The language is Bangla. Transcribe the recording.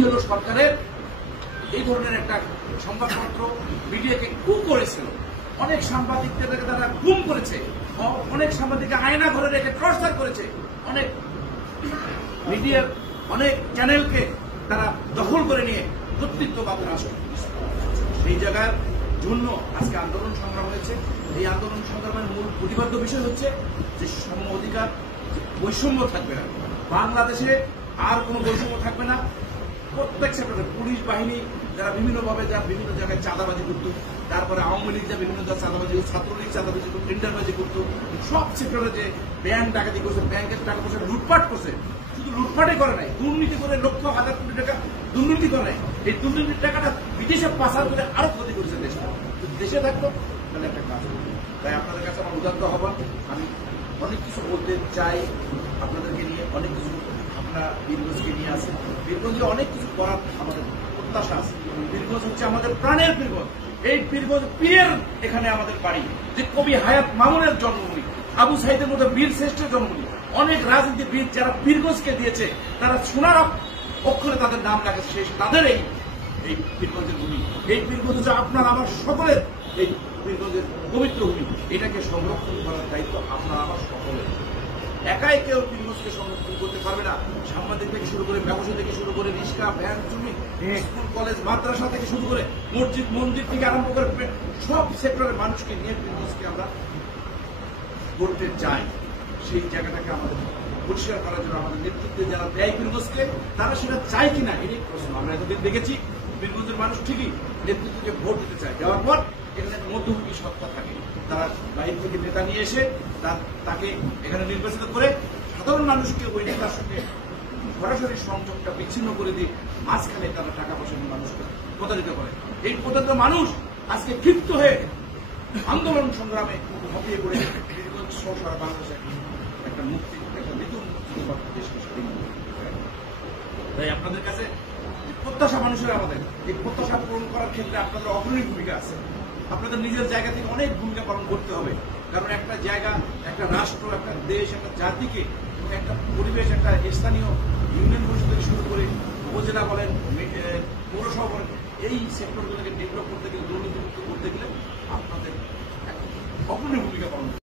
হলো সরকারের এই ধরনের একটা সংবাদপত্র মিডিয়াকে কু করেছিল। অনেক সাংবাদিকদের তারা গুম করেছে, অনেক সাংবাদিককে আয়না ঘরে রেখে টর্চার করেছে, অনেক মিডিয়ার অনেক চ্যানেলকে তারা দখল করে নিয়ে কর্তৃত্ববাদ রাষ্ট্র। এই জায়গার জন্য আজকে আন্দোলন সংগ্রাম হয়েছে। এই আন্দোলন সংগ্রামের মূল প্রতিপাদ্য বিষয় হচ্ছে যে সম অধিকার, বৈষম্য থাকবে না বাংলাদেশে, আর কোনো বৈষম্য থাকবে না। প্রত্যেক সেক্টরে পুলিশ বাহিনী যারা বিভিন্নভাবে বিভিন্ন জায়গায় চাঁদাবাজি করতো, তারপরে আওয়ামী লীগ যা বিভিন্ন চাঁদাবাজি, ছাত্রলীগ চাঁদাবাজি করতো, টেন্ডারবাজি করতো, সব সেক্টরে যে ব্যাংক ডাকাতি করছে, ব্যাংকের টাকা পয়সা লুটপাট করছে, শুধু লুটপাটই করে নাই, দুর্নীতি করে লক্ষ হাজার কোটি টাকা দুর্নীতি করে নাই। এই দুর্নীতির টাকাটা বিদেশে পাচার করে আরো ক্ষতি করেছে দেশটা। যদি দেশে থাকতো তাহলে একটা কাজ করতো। তাই আপনাদের কাছে আমার উদাত্ত আহ্বান, আমি অনেক কিছু বলতে চাই আপনাদেরকে নিয়ে, অনেক কিছু আমরা বীরগঞ্জকে নিয়ে আসি। বীরগঞ্জে অনেক কিছু করার আমাদের প্রত্যাশা আছে। বীরগঞ্জ হচ্ছে আমাদের প্রাণের বীরগঞ্জ। এই বীরগঞ্জ পীরের এখানে আমাদের বাড়ি, যে কবি হায়াত মামুনের জন্মভূমি, আবু সাইদের মতো বীর শ্রেষ্ঠের জন্মভূমি। অনেক রাজনীতিবিদ যারা বীরগঞ্জকে দিয়েছে, তারা সোনার অক্ষরে তাদের নাম লেখা শেষ তাদের এই বীরগঞ্জের ভূমি। এই বীরগঞ্জ হচ্ছে আপনার আমার সকলের, এই বীরগঞ্জের পবিত্র ভূমি। এটাকে সংরক্ষণ করার দায়িত্ব আপনার আমার সকলের। একাই কেউ বীরগঞ্জকে সংরক্ষণ করতে পারবে না। সাংবাদিক থেকে শুরু করে, ব্যবসা থেকে শুরু করে, রিক্সা, ভ্যান, শ্রমিক, স্কুল, কলেজ, মাদ্রাসা থেকে শুরু করে, মসজিদ, মন্দির থেকে আরম্ভ করে সব সেক্টরের মানুষকে নিয়ে বীরগঞ্জকে আমরা করতে চাই। সেই জায়গাটাকে আমাদের পরিষ্কার করার জন্য আমাদের নেতৃত্বে যারা দেয় বীরগঞ্জকে, তারা সেটা চায় কিনা এটাই প্রশ্ন। আমরা এতদিন দেখেছি বীরগঞ্জের মানুষ ঠিকই নেতৃত্বকে ভোট দিতে চায়, দেওয়ার পর এখানে মধ্যভূমি সত্তা থাকে, তারা বাইরে থেকে নেতা নিয়ে এসে তাকে এখানে নির্বাচিত করে সাধারণ মানুষকে ওই নেতার সঙ্গে সরাসরি সংযোগটা বিচ্ছিন্ন করে দিয়ে মাঝখানে তারা টাকা পয়সা নিয়ে মানুষকে প্রতারিত করে। এই প্রতারিত মানুষ আজকে ক্ষিপ্ত হয়ে আন্দোলন সংগ্রামে ঝাঁপিয়ে পড়ে বীরগঞ্জ সহ সারা বাংলাদেশে একটা মুক্তি, একটা নতুন দেশকে স্বাধীন। তাই আপনাদের কাছে প্রত্যাশা মানুষের, আমাদের এই প্রত্যাশা পূরণ করার ক্ষেত্রে আপনাদের অগ্রণী ভূমিকা আছে। আপনাদের নিজের জায়গা থেকে অনেক ভূমিকা পালন করতে হবে। কারণ একটা জায়গা, একটা রাষ্ট্র, একটা দেশ, একটা জাতিকে, একটা পরিবেশ, একটা স্থানীয় ইউনিয়ন পরিষদ থেকে শুরু করে উপজেলা বলেন, পৌরসভা বলেন, এই সেক্টরগুলোকে ডেভেলপ করতে গেলে, দুর্নীতিমুক্ত করতে গেলে আপনাদের